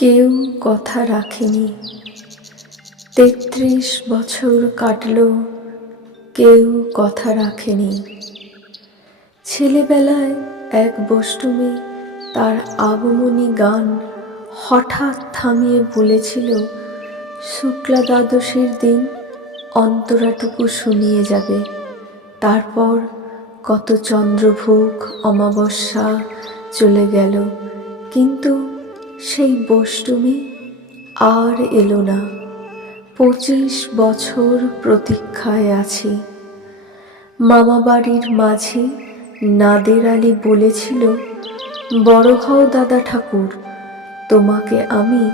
কেউ কথা রাখেনি। ৩৩ বছর কাটল, কেউ কথা রাখেনি। ছেলেবেলায় এক বষ্টমী তার আগমনী গান হঠাৎ থামিয়ে বলেছিল, শুক্লা দ্বাদশীর দিন অন্তরাটুকু শুনিয়ে যাবে। তারপর কত চন্দ্রভোগ অমাবস্যা চলে গেল, কিন্তু সেই বষ্টমী আর এলো না। ২৫ বছর প্রতীক্ষায় আছি। মামাবাড়ির মাঝি নাদের আলী বলেছিল, বড় হও দাদা ঠাকুর, তোমাকে আমি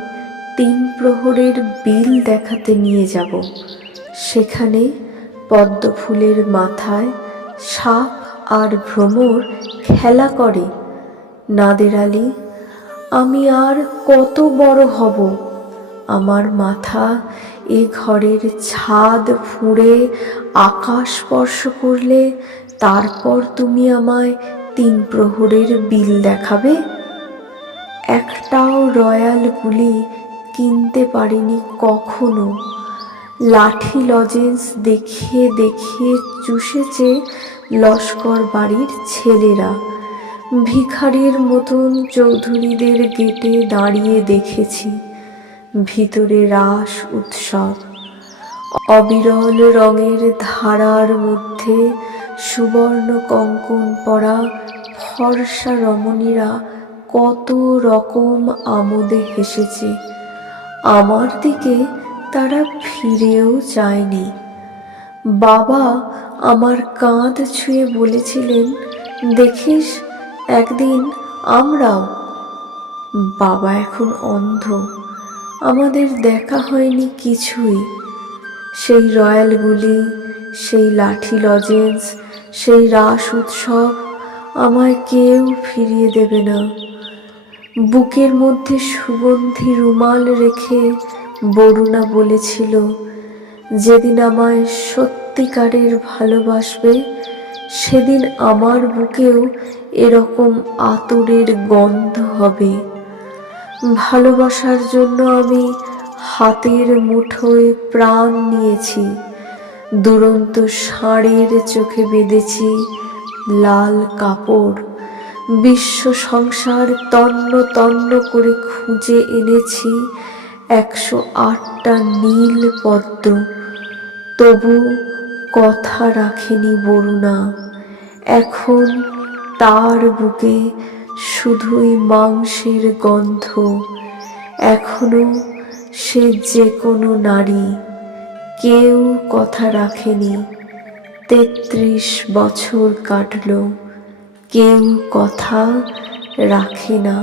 ৩ প্রহরের বিল দেখাতে নিয়ে যাব। সেখানে পদ্মফুলের মাথায় সাপ আর ভ্রমর খেলা করে। নাদের আলী, আমি আর কত বড় হব? আমার মাথা এ ঘরের ছাদ ফুঁড়ে আকাশ স্পর্শ করলে তারপর তুমি আমায় ৩ প্রহরের বিল দেখাবে? একটাও রয়্যাল গুলি কিনতে পারিনি কখনো। লাঠি লজেন্স দেখিয়ে দেখিয়ে চুষেছে লস্কর বাড়ির ছেলেরা। ভিখারির মতন চৌধুরীদের গেটে দাঁড়িয়ে দেখেছি ভিতরে রাস উৎসব। অবিরল রঙের ধারার মধ্যে সুবর্ণ কঙ্কণ পরা ফর্সা রমণীরা কত রকম আমোদে হেসেছে। আমার দিকে তারা ফিরেও চায়নি। বাবা আমার কাঁধ ছুঁয়ে বলেছিলেন, দেখিস একদিন আমরাও। বাবা এখন অন্ধ, আমাদের দেখা হয়নি কিছুই। সেই রয়্যালগুলি, সেই লাঠি লজেন্স, সেই রাস উৎসব আমায় কেউ ফিরিয়ে দেবে না। বুকের মধ্যে সুগন্ধি রুমাল রেখে বরুণা বলেছিল, যেদিন আমায় সত্যিকারের ভালোবাসবে সেদিন আমার বুকেও এরকম আতরের গন্ধ হবে। ভালোবাসার জন্য আমি হাতের মুঠোয় প্রাণ নিয়েছি। দুরন্ত ষাঁড়ের চোখে বেঁধেছি লাল কাপড়। বিশ্ব সংসার তন্ন তন্ন করে খুঁজে এনেছি ১০৮টা নীল পদ্ম। তবু কথা রাখেনি বরুণা। এখন তার বুকে শুধুই মাংসের গন্ধ। এখনো সে যে কোনো নারী। কেউ কথা রাখেনি। ৩৩ বছর কাটল, কেউ কথা রাখে না।